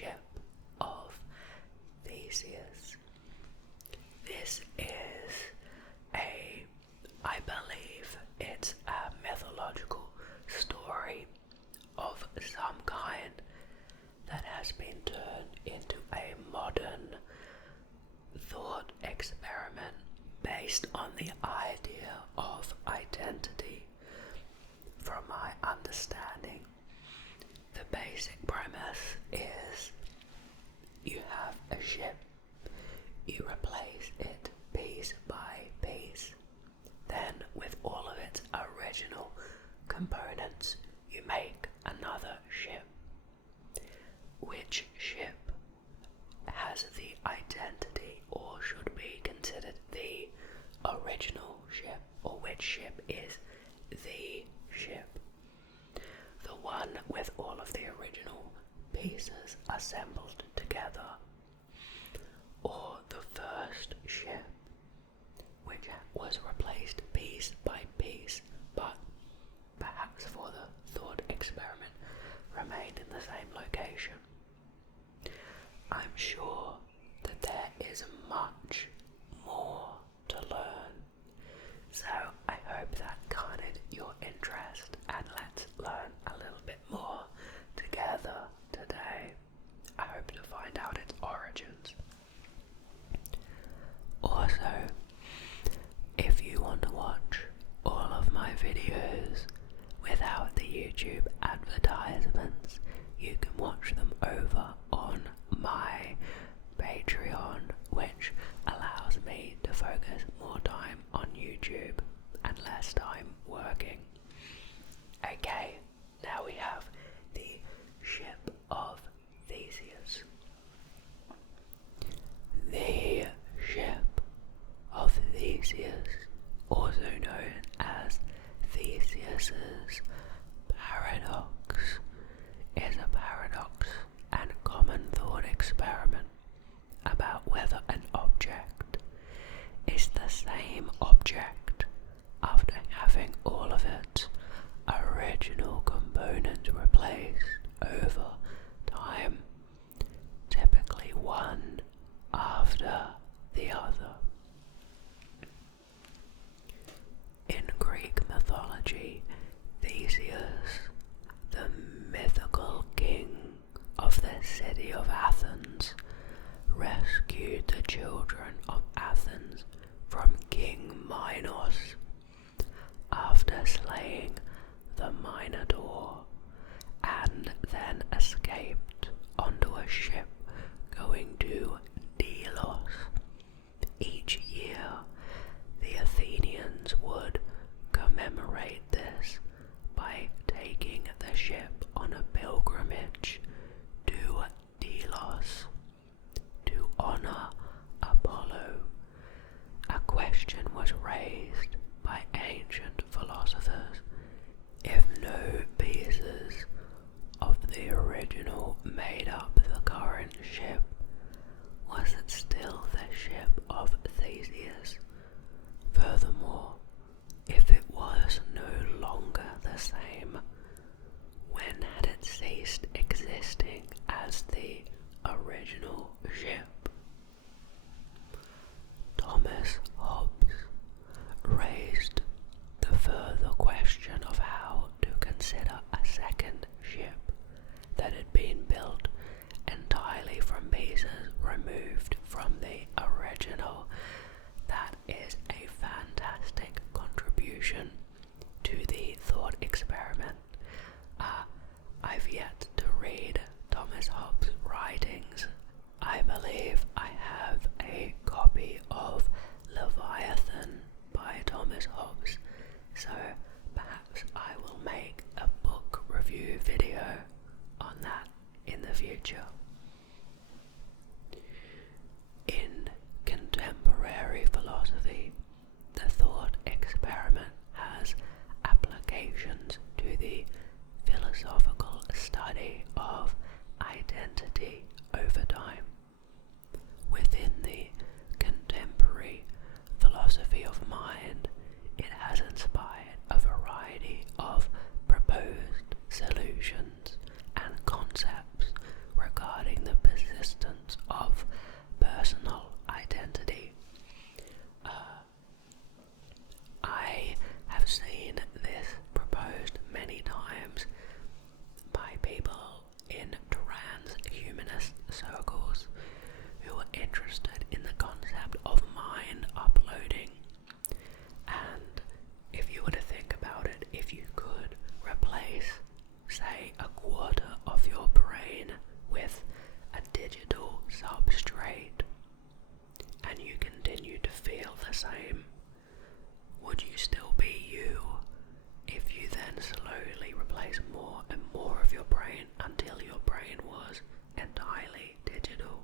Ship of Theseus. This is I believe it's a mythological story of some kind that has been turned into a modern thought experiment based on the idea of identity. From my understanding, the basic premise is you have a ship, you replace it piece by piece, then with all of its original components you make another ship. Which ship has the identity, or should be considered the original ship, or which ship is the ship? The one with all of the original pieces assembled together, or the first ship, which was replaced piece by piece, but perhaps for the thought experiment remained in the same location. I'm sure that there is much more to learn, so I hope that garnered your interest, and let's learn a little bit more together today. I hope to find out its origins. Also, if you want to watch all of my videos without the YouTube advertisements, you can watch them over on my Patreon, which allows me to focus more time on YouTube and less time working. Okay, now we have the Ship of Theseus. The Ship of Theseus, also known as Theseus's paradox, is a paradox and common thought experiment about whether an object is the same object after having all of its original components replaced over time, typically one after the other. In Greek mythology, Theseus, the mythical king of the city of Athens, rescued the children of Athens from King Minos after slaying the Minotaur, and then escaped onto a ship going to Delos. Each year, the Athenians would commemorate this by taking the ship on a pilgrimage to Delos to honor Apollo. A question was raised by ancient philosophers: if no pieces of the original made up the current ship, was it still the ship of Theseus? Furthermore, if it was no longer the same, when had it ceased existing as the original ship? Thomas Hobbes raised the further question of how to consider a second ship that had been built entirely from pieces removed from the original. That is a fantastic contribution to the thought experiment. I've yet to read Thomas Hobbes' writings. I believe I have a copy of Leviathan by Thomas Hobbes, so perhaps I will make a book review video on that in the future. In contemporary philosophy, the thought experiment has applications to the philosophical study of identity over time. Within the contemporary philosophy of mind, it has inspired a variety of proposed solutions and concepts regarding the substrate, and you continue to feel the same, would you still be you if you then slowly replace more and more of your brain until your brain was entirely digital?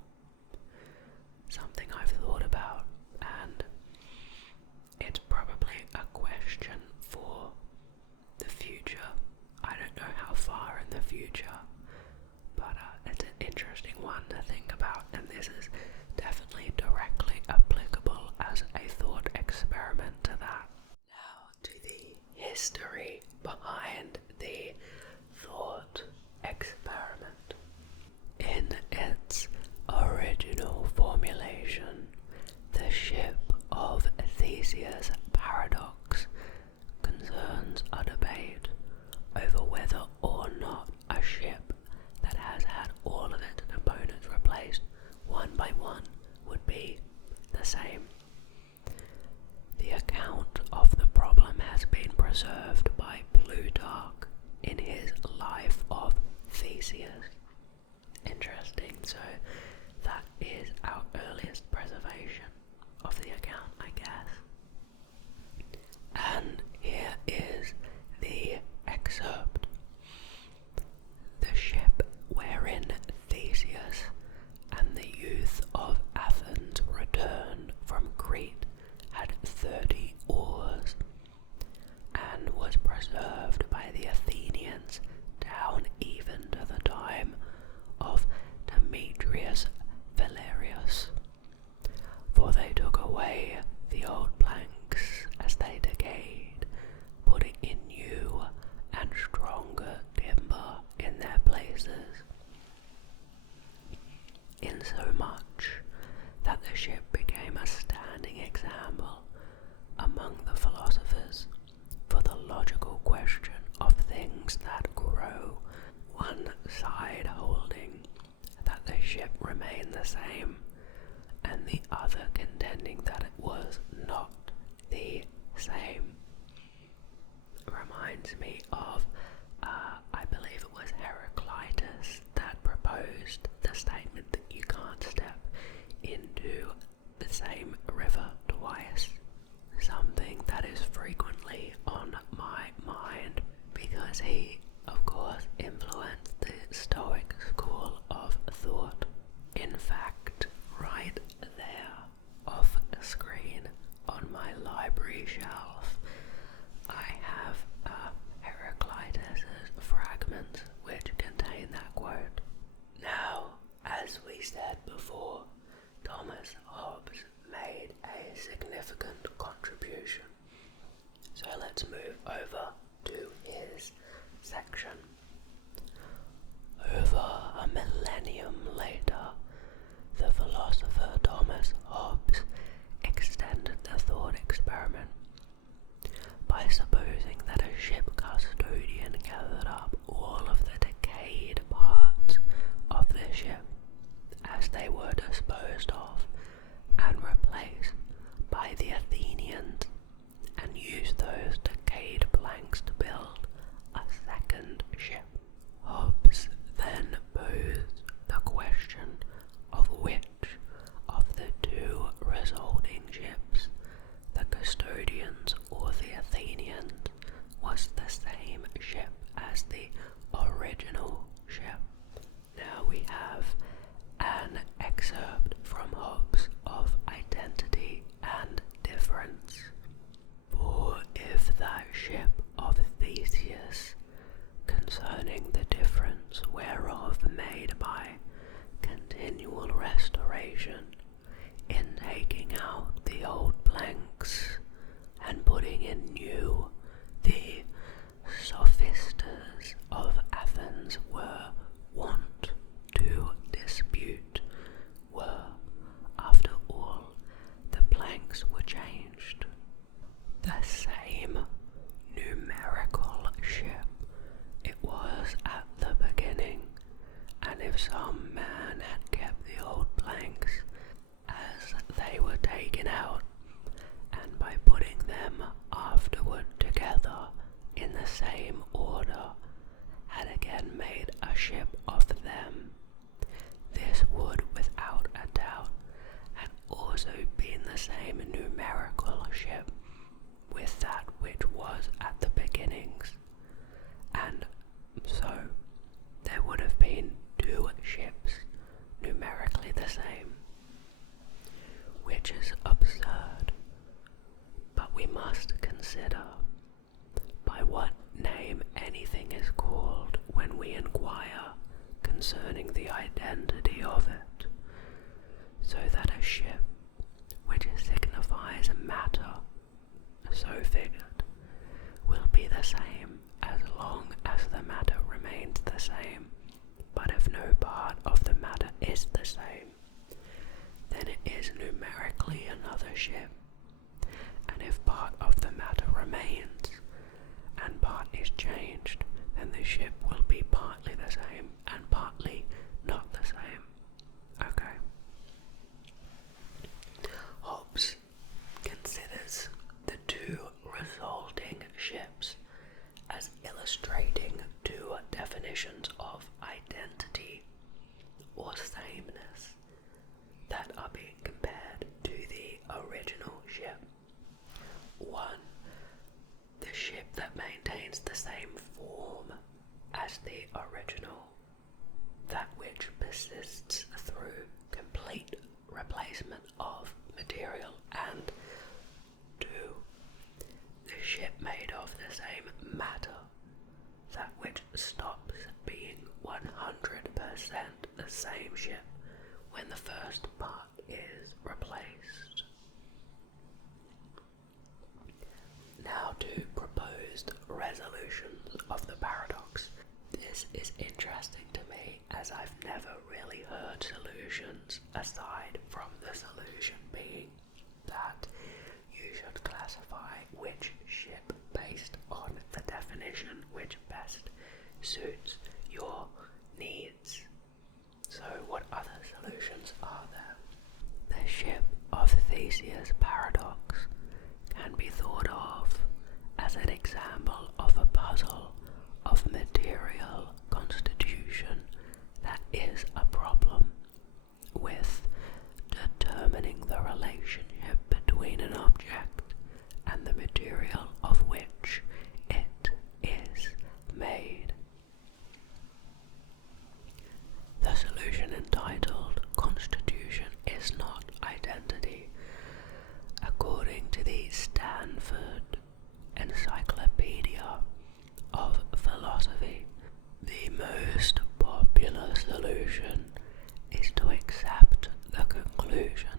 Something I've thought about, and it's probably a question for the future. I don't know how far in the future, but it's an interesting one to think about, and this is definitely directly applicable as a thought experiment to that. Now to the history behind the thought experiment. In its original formulation, the Ship of Theseus paradox concerns a debate over whether or not a ship that has had all of its components replaced one by one would be the same. The account of the problem has been preserved by Plutarch in his Life of Theseus. Interesting, so that is our earliest preservation of the account, I guess. And here is the excerpt. The ship wherein Theseus and the youth of Athens returned from Crete had 30 oars, and was preserved by the Athenians down even to the time of Demetrius Valerius, for they took away the old planks as they decayed, putting in new and stronger timber in their places, insomuch that the ship became a standing example among the philosophers for the logical question of things that grow, one side holding that the ship remained the same, and the other contending that it was not the same. Reminds me of, I believe it was Heraclitus that proposed the statement that you can't step into the same river twice. Something that is frequently on my mind because he, of course, influenced the Stoic school of thought. In fact, right there, off screen, on my library shelf, I have Heraclitus' fragments which contain that quote. Now, as we said before, Thomas Hobbes made a significant contribution. So let's move over to his section. Over a millennium later, the philosopher Thomas Hobbes extended the thought experiment by supposing that a ship custodian gathered up all of the decayed parts of the ship as they were disposed of and replaced by the Athenians, and used those decayed planks to build a second ship. Hobbes then posed the question of which of the two resulting ships, the custodians or the Athenians, was the same ship as the original ship. Now we have an excerpt from Hobbes of Identity and Difference. For if that ship of Theseus, concerning is the same, then it is numerically another ship. And if part of the matter remains and part is changed, then the ship will be partly the same and partly not the same. Okay. Hobbes considers the two resulting ships as illustrating two definitions of identity or sameness that are being compared to the original ship. One, the ship that maintains the same form as the original, that which persists through complete replacement of material, and two, the ship made of the same matter, that which stops being 100% the same ship when the first part is replaced. Now to proposed resolutions of the paradox. This is interesting to me, as I've never really heard solutions aside from the solution being that you should classify which ship based on the definition which best suits your needs. So what other solutions are there? The Ship of Theseus paradox can be thought of as an example of a puzzle of material constitution that is a problem with determining the relationship between an object and the material of which it is made. The solution, entitled Constitution is Not Identity, according to the Stanford Encyclopedia of Philosophy, the most popular solution is to accept the conclusion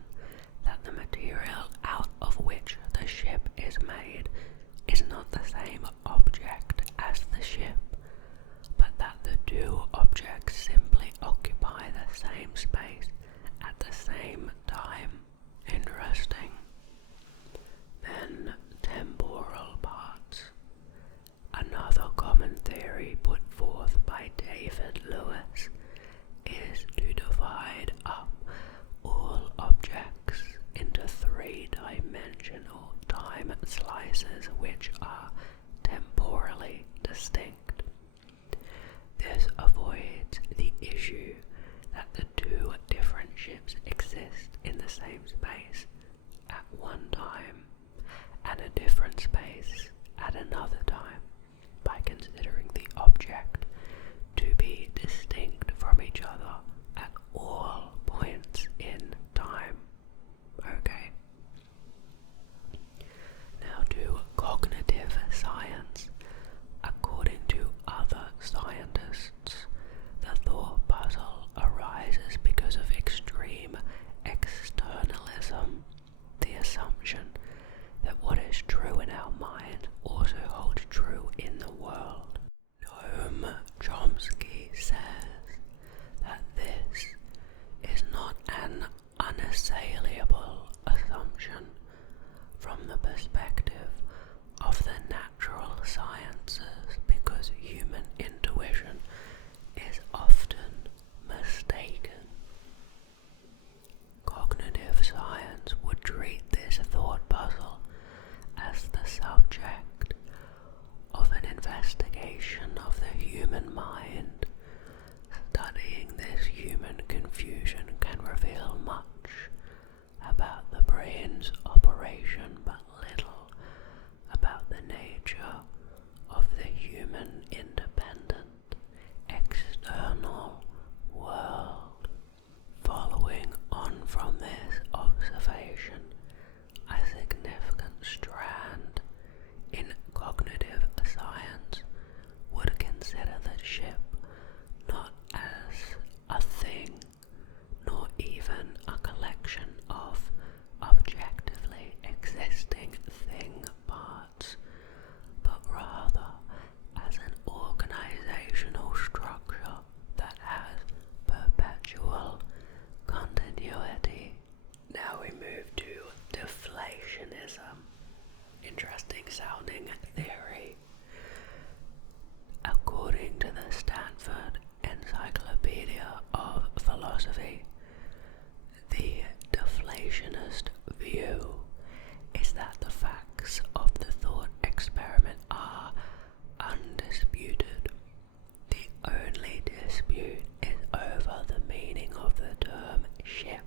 that the material out of which the ship is made is not the same object as the ship, but that the two objects simply occupy the same space at the same time. Interesting. Then temporal parts. Another common theory put forth by David Lewis is to divide up all objects into three-dimensional time slices which are temporally distinct. This avoids the issue that the two different ships exist in the same space sounding theory. According to the Stanford Encyclopedia of Philosophy, the deflationist view is that the facts of the thought experiment are undisputed. The only dispute is over the meaning of the term ship,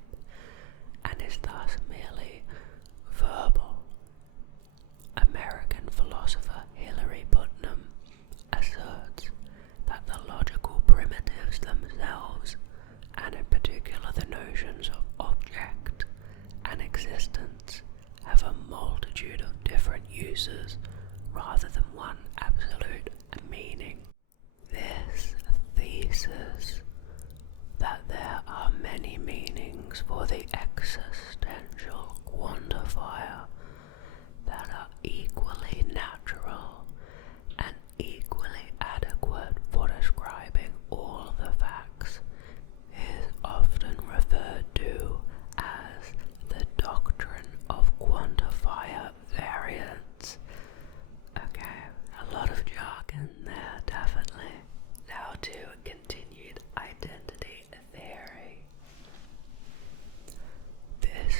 and is thus merely verbal. American philosopher Hilary Putnam asserts that the logical primitives themselves, and in particular the notions of object and existence, have a multitude of different uses rather than one absolute meaning. This thesis that there are many meanings for the existential quantifier that are equally natural and equally adequate for describing all the facts is often referred to as the doctrine of quantifier variance. Okay, a lot of jargon there, definitely. Now to continued identity theory. This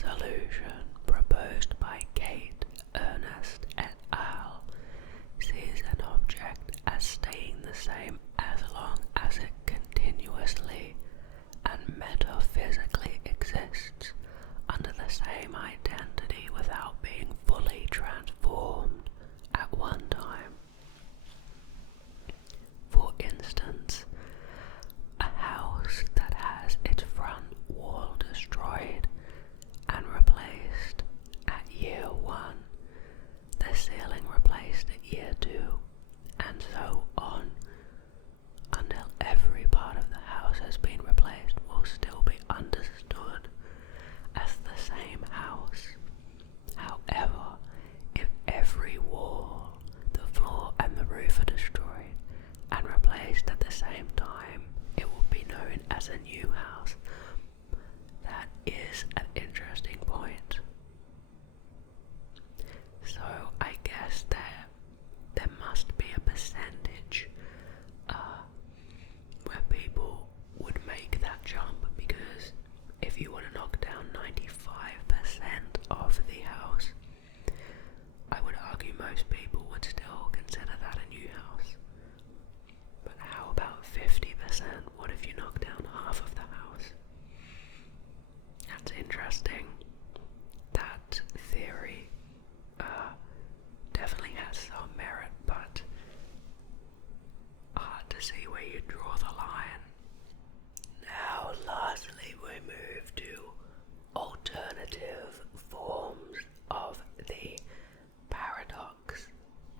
solution, proposed by Kate Ernest et al., sees an object as staying the same as long as it continuously and metaphysically exists under the same identity without being fully transformed at one time. For instance, a house that has its front wall destroyed and replaced at year 1, the ceiling replaced at year 2, and so on, until every part of the house has been replaced, will still be understood as the same house. However, if every wall, the floor and the roof are destroyed and replaced at the same time, it will be known as a new house. That is an interesting point. So I guess there must be a percentage where people would make that jump, because if you want to knock down 95% of the house, I would argue most people would still consider that a new house. But how about 50%? What if you knock down half of the house? That's interesting. That theory definitely has some merit, but hard to see where you draw the line. Now, lastly, we move to alternative forms of the paradox.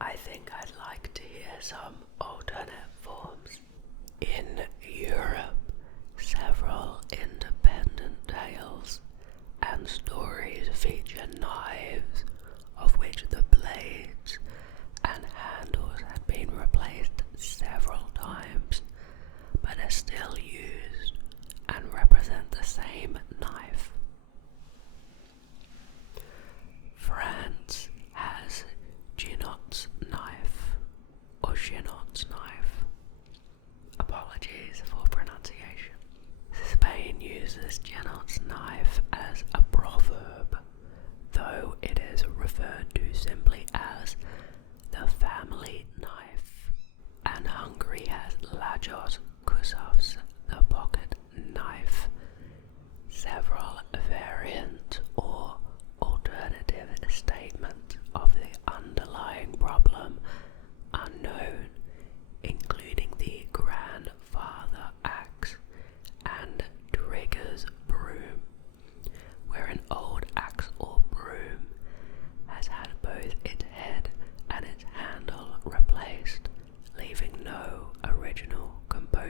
I think I'd like to hear some alternate forms. In Europe, several independent tales and stories feature knives of which the blades and handles had been replaced several times, but are still used and represent the same knife. France has Ginot's knife, or Ginot's knife. Apologies for pronunciation. Spain uses Ginot's knife as a proverb, though it is referred to simply as the family knife. And Hungary has Lajos Kusov's, the pocket knife. Several variant or alternative statements of the underlying problem are known, including the grandfather axe and trigger's broom, where an old axe or broom has had both its head and its handle replaced, leaving no original component.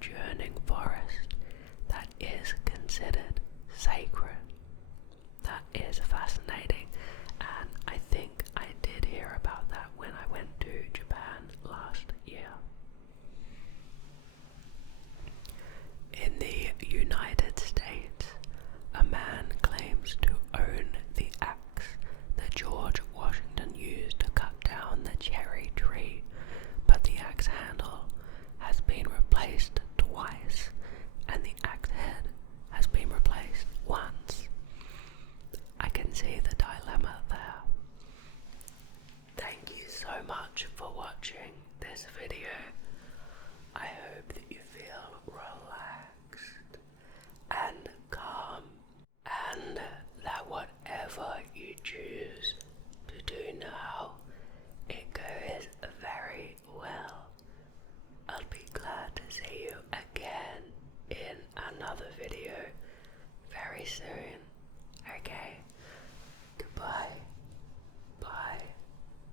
adjourning forest that is considered sacred. That is fascinating, and I think I did hear about that when I went to Japan last year. In the United States, a man claims to own the axe that George Washington used to cut down the cherry tree, but the axe handle has been replaced twice, and the axe head has been replaced once. I can see the dilemma there. Thank you so much for watching this video. I hope that you feel relaxed